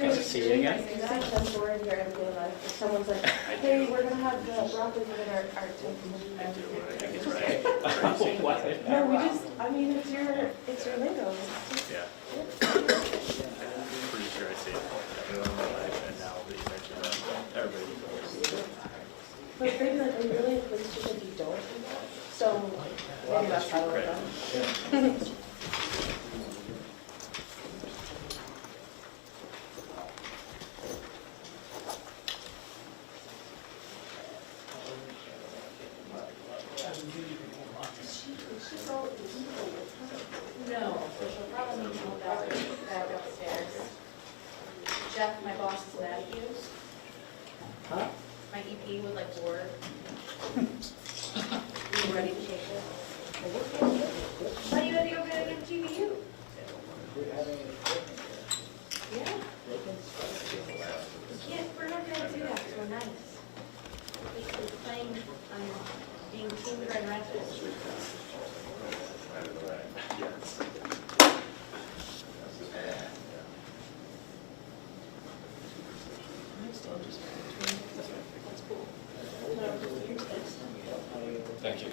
Good to see you again. You guys have more in your everyday life. If someone's like, hey, we're gonna have the broccoli in our tent. I do, I think it's right. What? No, we just, I mean, it's your lingo. Yeah. Pretty sure I see it in my life, and now that you mention that, everybody knows. But they'd be like, are you really pleased because you don't do that? So, maybe that's how we're done. No, so she'll probably need to look out back upstairs. Jeff, my boss is mad at you. Huh? My EP was like bored. You ready to take it? Why do you have to go get a GPU? Yeah. We're not gonna do that, 'cause we're nice. We're playing, being team Grand Rapids. Yes. Thank you.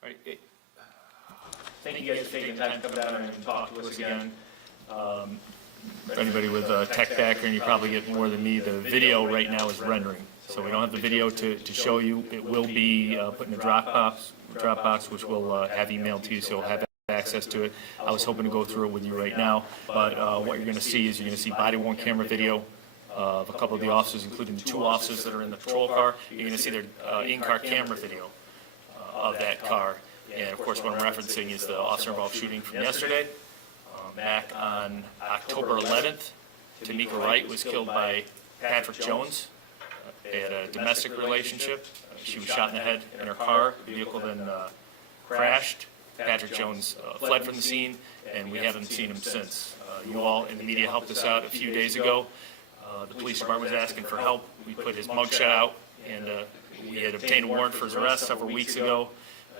All right. Thank you guys for taking the time to come down and talk to us again. For anybody with a tech background, you probably get more than me. The video right now is rendering, so we don't have the video to show you. It will be put in a Dropbox, which we'll have emailed to you, so you'll have access to it. I was hoping to go through it with you right now, but what you're going to see is you're going to see body-worn camera video of a couple of the officers, including the 2 officers that are in the patrol car. You're going to see their in-car camera video of that car. And of course, what I'm referencing is the officer-involved shooting from yesterday. Back on October 11th, Tamika Wright was killed by Patrick Jones. They had a domestic relationship. She was shot in the head in her car. The vehicle then crashed. Patrick Jones fled from the scene, and we haven't seen him since. You all in the media helped us out a few days ago. The police department was asking for help. We put his mugshot out, and we had obtained a warrant for his arrest several weeks ago.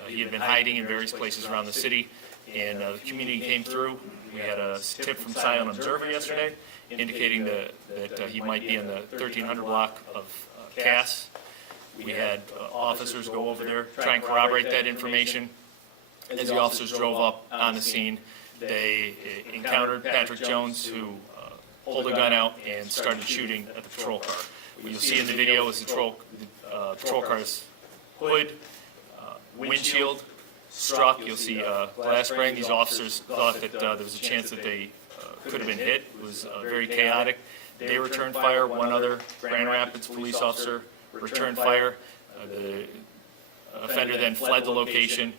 He had been hiding in various places around the city, and the community came through. We had a tip from Silent Observer yesterday indicating that he might be in the 1300 block of Cass. We had officers go over there, try and corroborate that information. As the officers drove up on the scene, they encountered Patrick Jones, who pulled a gun out and started shooting at the patrol car. What you'll see in the video is the patrol car's hood, windshield struck. You'll see glass spraying. These officers thought that there was a chance that they could have been hit. It was very chaotic. They returned fire. One other Grand Rapids police officer returned fire. The offender then fled the location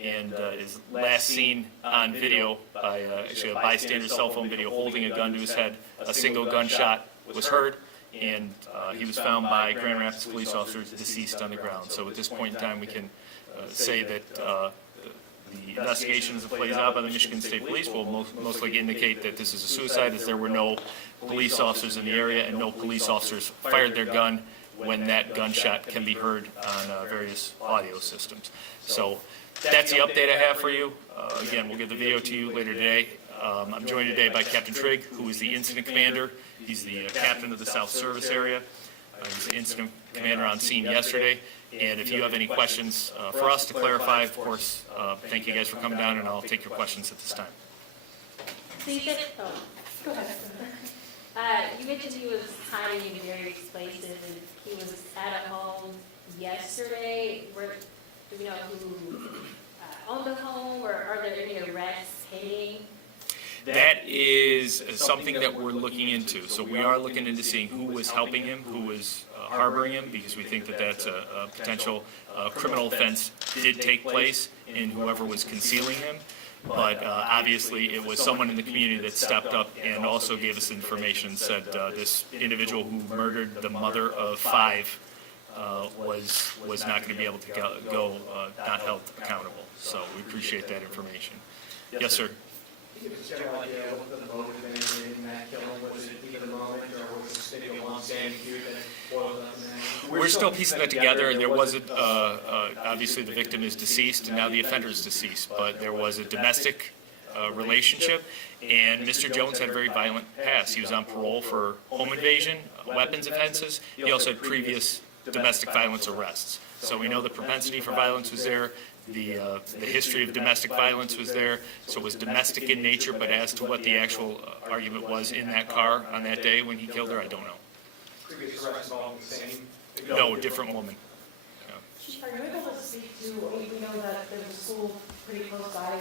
and is last seen on video by actually a bystander's cell phone video holding a gun to his head. A single gunshot was heard, and he was found by Grand Rapids police officers deceased on the ground. So at this point in time, we can say that the investigation as it plays out by the Michigan State Police will most likely indicate that this is a suicide, as there were no police officers in the area and no police officers fired their gun when that gunshot can be heard on various audio systems. So that's the update I have for you. Again, we'll get the video to you later today. I'm joined today by Captain Trigg, who is the incident commander. He's the captain of the South Service area. He's the incident commander on scene yesterday. And if you have any questions for us to clarify, of course, thank you guys for coming down, and I'll take your questions at this time. Go ahead. You mentioned he was hiding in various places, and he was at a home yesterday. Do we know who owned the home, or are there any arrests pending? That is something that we're looking into. So we are looking into seeing who was helping him, who was harboring him, because we think that that's a potential criminal offense did take place in whoever was concealing him. But obviously it was someone in the community that stepped up and also gave us information, said this individual who murdered the mother of 5 was not going to be able to go not held accountable. So we appreciate that information. Yes, sir. Give us a general idea what the motive in that killing was. It heat of the moment, or was it maybe a long standing feud that boiled up in that? We're still piecing that together. There was obviously the victim is deceased, and now the offender is deceased. But there was a domestic relationship, and Mr. Jones had a very violent past. He was on parole for home invasion, weapons offenses. He also had previous domestic violence arrests. So we know the propensity for violence was there. The history of domestic violence was there, so it was domestic in nature, but as to what the actual argument was in that car on that day when he killed her, I don't know. Previous arrests involving the same? No, different woman. Are you able to speak to, we know that there's a school pretty close by,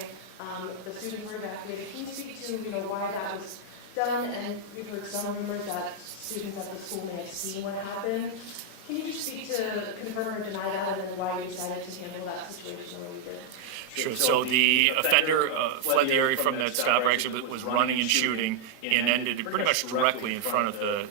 the students were evacuated. Can you speak to, why that was done? And we've heard some rumors that students at the school may have seen what happened. Can you just speak to confirm or deny that, and then why you decided to handle that situation the way you did? Sure. So the offender fled the area from that stop, or actually was running and shooting, and ended pretty much directly in front of the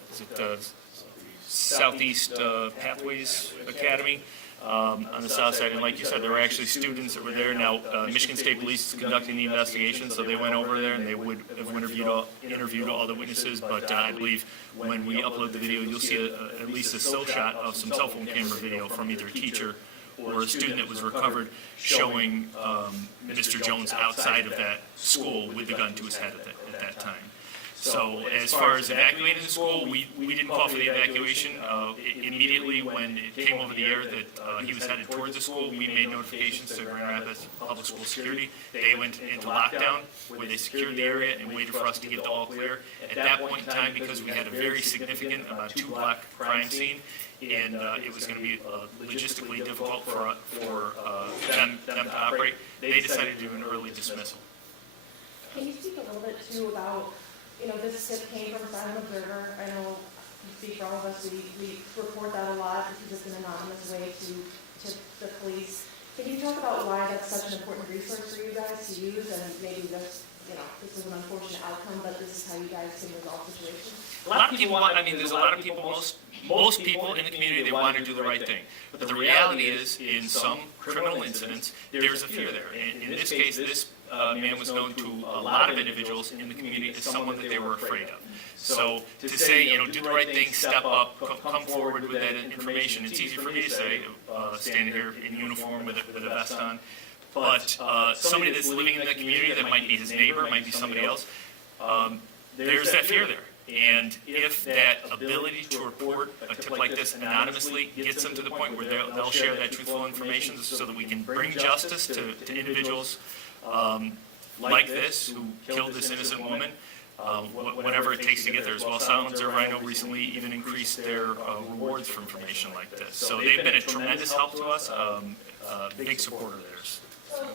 Southeast Pathways Academy on the south side. And like you said, there were actually students that were there. Now, Michigan State Police is conducting the investigation, so they went over there and they would have interviewed all the witnesses. But I believe when we upload the video, you'll see at least a still shot of some cell phone camera video from either a teacher or a student that was recovered showing Mr. Jones outside of that school with the gun to his head at that time. So as far as evacuating the school, we didn't call for the evacuation. Immediately when it came over the air that he was headed towards the school, we made notifications to Grand Rapids Public School Security. They went into lockdown where they secured the area and waited for us to get the all clear. At that point in time, because we had a very significant, about 2-block crime scene, and it was going to be logistically difficult for them to operate, they decided to do an early dismissal. Can you speak a little bit too about, this tip came from a silent observer. I know you speak for all of us, we report that a lot because it's an anonymous way to the police. Can you talk about why that's such an important resource for you guys to use, and maybe this is an unfortunate outcome, but this is how you guys can resolve situations? A lot of people want, there's a lot of people, most people in the community, they want to do the right thing. But the reality is, in some criminal incidents, there's a fear there. In this case, this man was known to a lot of individuals in the community as someone that they were afraid of. So to say, do the right thing, step up, come forward with that information, it's easy for me to say, standing here in uniform with a vest on. But somebody that's living in the community, that might be his neighbor, might be somebody else, there's that fear there. And if that ability to report a tip like this anonymously gets them to the point where they'll share that truthful information so that we can bring justice to individuals like this who killed this innocent woman, whatever it takes to get there as well. Silent Observer, I know, recently even increased their rewards for information like this. So they've been a tremendous help to us, big supporter of theirs. So,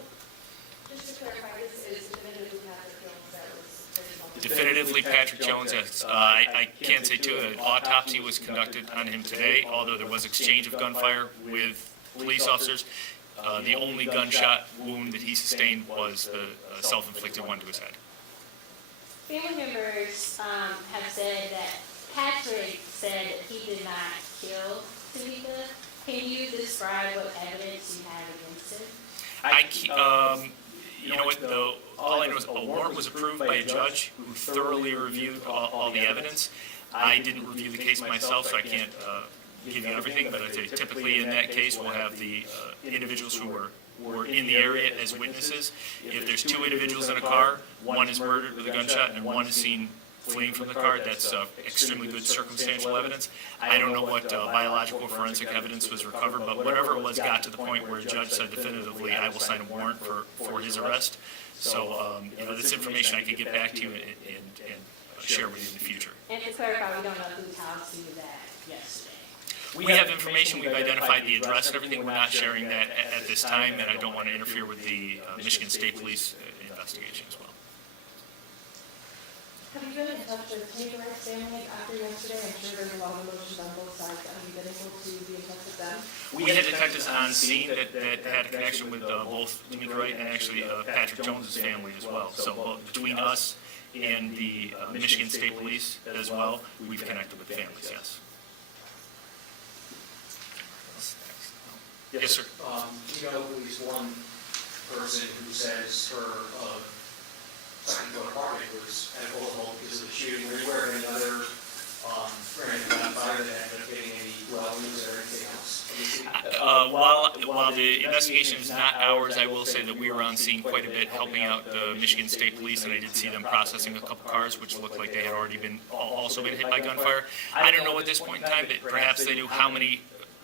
just to clarify, this is definitively Patrick Jones that was Definitively Patrick Jones, yes. I can say too, an autopsy was conducted on him today, although there was exchange of gunfire with police officers. The only gunshot wound that he sustained was the self-inflicted one to his head. Family members have said that Patrick said that he did not kill Tamika. Can you describe what evidence you have against him? You know what, all I know is a warrant was approved by a judge who thoroughly reviewed all the evidence. I didn't review the case myself, so I can't give you everything, but I'd say typically in that case, we'll have the individuals who were in the area as witnesses. If there's 2 individuals in a car, one is murdered with a gunshot and one is seen fleeing from the car, that's extremely good circumstantial evidence. I don't know what biological forensic evidence was recovered, but whatever it was got to the point where a judge said definitively, I will sign a warrant for his arrest. So, this information I could get back to you and share with you in the future. And to clarify, we don't know whose house he was at yesterday. We have information, we've identified the address and everything, we're not sharing that at this time, and I don't want to interfere with the Michigan State Police investigation as well. Have you been in touch with Tamika Wright's family after yesterday? I'm sure there's a lot of emotions on both sides. Have you been able to be in touch with them? We had detectives on scene that had a connection with both Tamika Wright and actually Patrick Jones's family as well. So between us and the Michigan State Police as well, we've connected with families, yes. Yes, sir. You know at least one person who says her second-floor apartment was at a bullet hole because of the shooting. Were you aware of any other random gunfire that ended up getting any dwellings or anything else? While the investigation is not ours, I will say that we were on scene quite a bit helping out the Michigan State Police, and I did see them processing a couple cars, which looked like they had already also been hit by gunfire. I don't know at this point in time, but perhaps they knew how many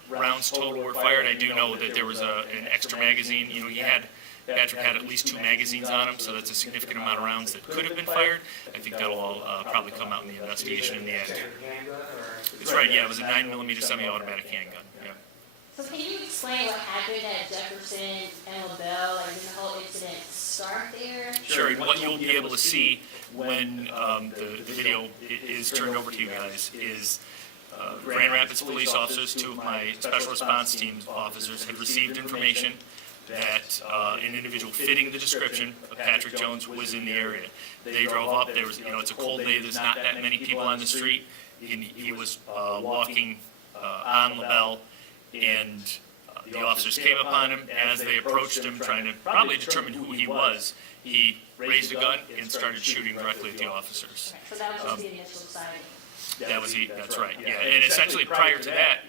rounds total were fired. I do know that there was an extra magazine. Patrick had at least 2 magazines on him, so that's a significant amount of rounds that could have been fired. I think that'll all probably come out in the investigation in the end. That's right, yeah, it was a 9mm semi-automatic handgun, yeah. So can you explain what happened at Jefferson and LaBelle, like did the whole incident start there? Sure, and what you'll be able to see when the video is turned over to you guys is Grand Rapids police officers, 2 of my special response team officers, had received information that an individual fitting the description of Patrick Jones was in the area. They drove up. There was, it's a cold day. There's not that many people on the street. He was walking on LaBelle, and the officers came upon him. As they approached him, trying to probably determine who he was, he raised a gun and started shooting directly at the officers. So that was just the initial sighting. That's right, yeah. And essentially prior to that,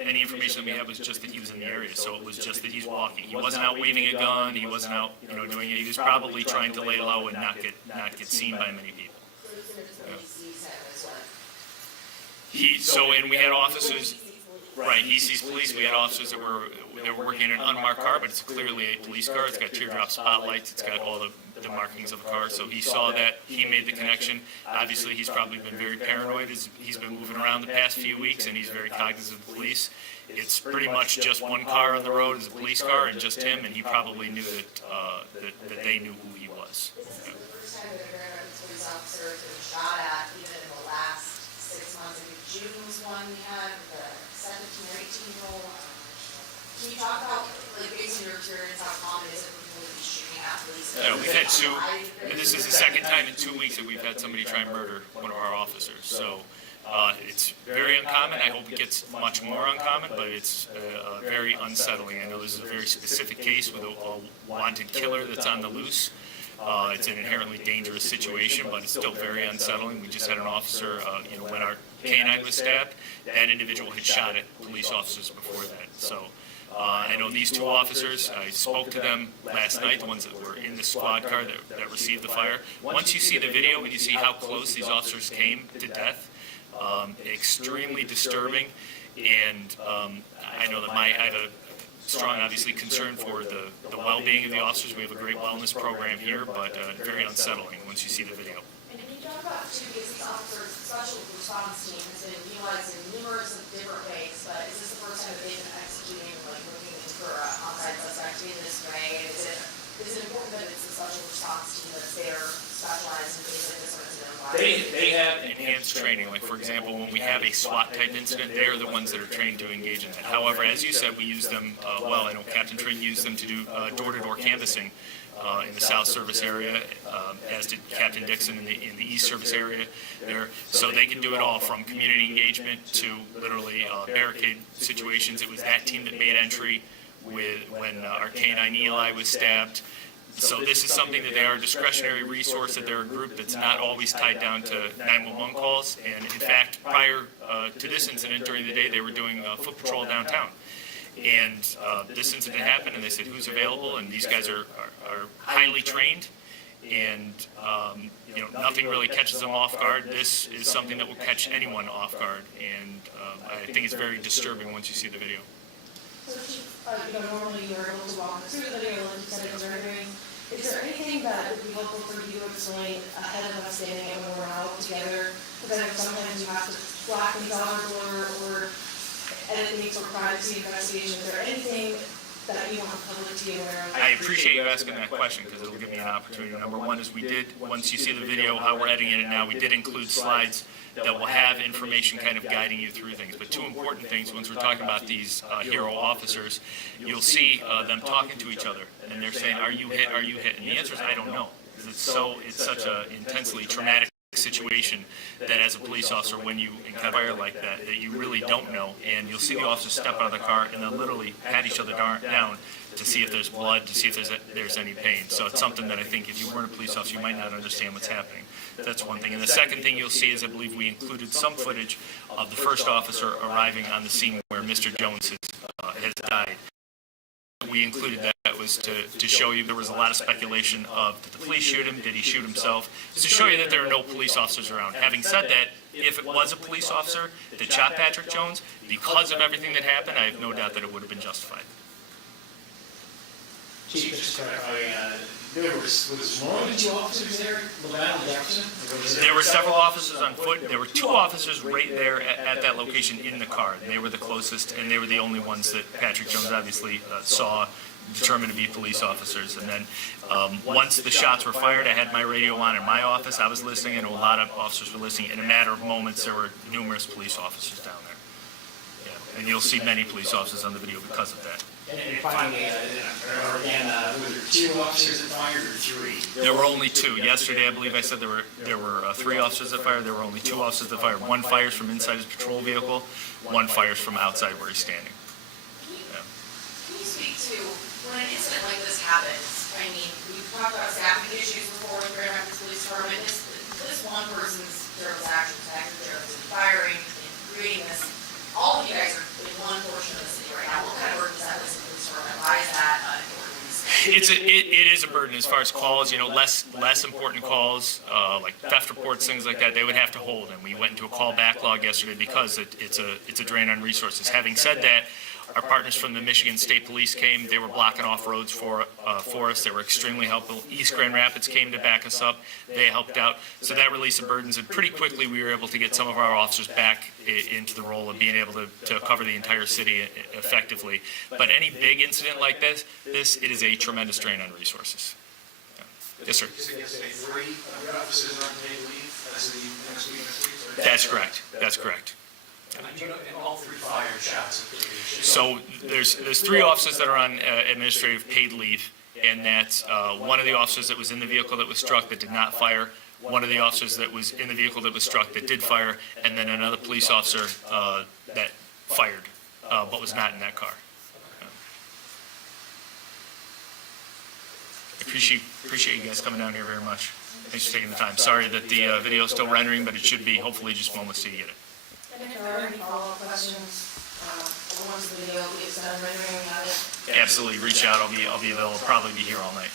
any information that we had was just that he was in the area, so it was just that he's walking. He wasn't out waving a gun, he wasn't out, doing it. He was probably trying to lay low and not get seen by many people. So asking if somebody sees him is what. And we had officers, right, he sees police, we had officers that were working in an unmarked car, but it's clearly a police car, it's got teardrop spotlights, it's got all the markings of the car, so he saw that, he made the connection. Obviously, he's probably been very paranoid as he's been moving around the past few weeks, and he's very cognizant of the police. It's pretty much just one car on the road is a police car, and just him, and he probably knew that they knew who he was. Is this the first time that a Grand Rapids police officer has been shot at, even in the last 6 months? I think June was one we had, the 17 or 18-year-old. Can you talk about, like, based on your experience, how common is it for people to be shooting at police? We've had two, and this is the second time in 2 weeks that we've had somebody try and murder one of our officers. So it's very uncommon. I hope it gets much more uncommon, but it's very unsettling. I know this is a very specific case with a wanted killer that's on the loose. It's an inherently dangerous situation, but it's still very unsettling. We just had an officer, when our canine was stabbed, that individual had shot at police officers before that. So I know these two officers, I spoke to them last night, the ones that were in the squad car that received the fire. Once you see the video and you see how close these officers came to death, extremely disturbing, and I know that I have a strong, obviously, concern for the well-being of the officers. We have a great wellness program here, but very unsettling once you see the video. And can you talk about, too, because these officers, special response team has been utilized in numerous different ways, but is this the first time that they've been executing, like looking for a homicide suspect in this way? Is it important that it's a special response team that's there, specialized in things like this when it's identified? They have enhanced training. Like, for example, when we have a SWAT-type incident, they're the ones that are trained to engage in that. However, as you said, we use them well. I know Captain Tring used them to do door-to-door canvassing in the South Service area, as did Captain Dixon in the East Service area there. So they can do it all, from community engagement to literally barricade situations. It was that team that made entry when our canine Eli was stabbed. So this is something that they are a discretionary resource, that they're a group that's not always tied down to 911 calls. And in fact, prior to this incident, during the day, they were doing foot patrol downtown. And this incident happened, and they said, who's available? And these guys are highly trained, and nothing really catches them off guard. This is something that will catch anyone off guard, and I think it's very disturbing once you see the video. So, normally you're able to walk through the video and set it observing. Is there anything that would be helpful for you to explain ahead of us standing and when we're out together? Because I know sometimes you have to black things out or edit things for privacy investigation. Is there anything that you want the public to be aware of? I appreciate you asking that question, because it'll give me an opportunity. Number one is once you see the video, how we're editing it now, we did include slides that will have information kind of guiding you through things. But two important things, once we're talking about these hero officers, you'll see them talking to each other, and they're saying, are you hit, are you hit? And the answer is, I don't know. Because it's such an intensely traumatic situation that as a police officer, when you encounter fire like that you really don't know. And you'll see the officers step out of the car and they'll literally pat each other down to see if there's blood, to see if there's any pain. So it's something that I think if you weren't a police officer, you might not understand what's happening. That's one thing. And the second thing you'll see is, I believe we included some footage of the first officer arriving on the scene where Mr. Jones has died. We included that was to show you there was a lot of speculation of, did the police shoot him, did he shoot himself? It's to show you that there are no police officers around. Having said that, if it was a police officer that shot Patrick Jones, because of everything that happened, I have no doubt that it would have been justified. Chief, just clarifying, there was more than 2 officers there, LaValle and Jefferson? There were several officers on foot. There were 2 officers right there at that location in the car. They were the closest, and they were the only ones that Patrick Jones obviously saw, determined to be police officers. And then once the shots were fired, I had my radio on in my office. I was listening, and a lot of officers were listening. In a matter of moments, there were numerous police officers down there. Yeah. And you'll see many police officers on the video because of that. And finally, were there 2 officers that fired or 3? There were only 2. Yesterday, I believe I said there were 3 officers that fired. There were only 2 officers that fired. 1 fires from inside his patrol vehicle. 1 fires from outside where he's standing. Yeah. Can you speak to, when an incident like this happens, I mean, we've talked about staffing issues before with Grand Rapids Police Department. This one person's careless actions, firing, and creating this, all of you guys are in one portion of the city right now. What kind of work does that list in police department? Why is that important in this case? It is a burden as far as calls, less important calls, like theft reports, things like that, they would have to hold. And we went into a call backlog yesterday because it's a drain on resources. Having said that, our partners from the Michigan State Police came. They were blocking off roads for us. They were extremely helpful. East Grand Rapids came to back us up. They helped out. So that release of burdens, and pretty quickly we were able to get some of our officers back into the role of being able to cover the entire city effectively. But any big incident like this, it is a tremendous drain on resources. Yeah. Yes, sir. You said yesterday 3 of your officers are on paid leave as of the next week? That's correct. That's correct. And all 3 fired shots. So there's 3 officers that are on administrative paid leave, and that's one of the officers that was in the vehicle that was struck that did not fire, one of the officers that was in the vehicle that was struck that did fire, and then another police officer that fired but was not in that car. I appreciate you guys coming down here very much. Thanks for taking the time. Sorry that the video is still rendering, but it should be hopefully just moments till you get it. And if there are any follow-up questions, once the video is done rendering, have it. Absolutely, reach out. I'll be available. Probably be here all night.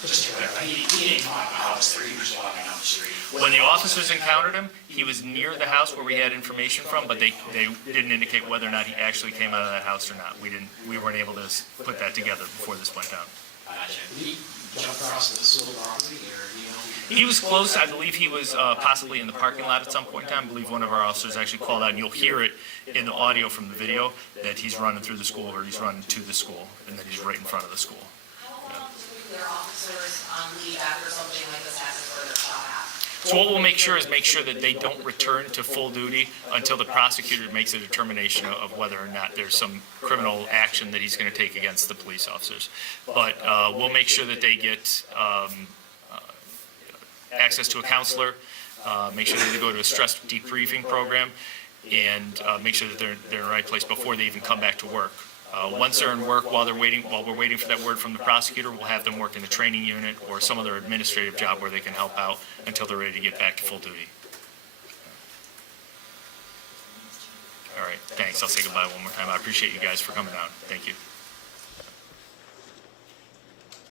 Just to clarify, he didn't come out of the house, he was walking down the street. When the officers encountered him, he was near the house where we had information from, but they didn't indicate whether or not he actually came out of that house or not. We weren't able to put that together before this went down. Gotcha. Did he jump across the school property, or do you know? He was close. I believe he was possibly in the parking lot at some point in time. I believe one of our officers actually called out, and you'll hear it in the audio from the video, that he's running through the school, or he's running to the school, and that he's right in front of the school. How long typically are officers on leave after something like this happens where they're shot at? So what we'll make sure that they don't return to full duty until the prosecutor makes a determination of whether or not there's some criminal action that he's going to take against the police officers. But we'll make sure that they get access to a counselor, make sure that they go to a stress debriefing program, and make sure that they're in the right place before they even come back to work. Once they're in work, while we're waiting for that word from the prosecutor, we'll have them work in the training unit or some other administrative job where they can help out until they're ready to get back to full duty. All right, thanks. I'll say goodbye one more time. I appreciate you guys for coming down. Thank you.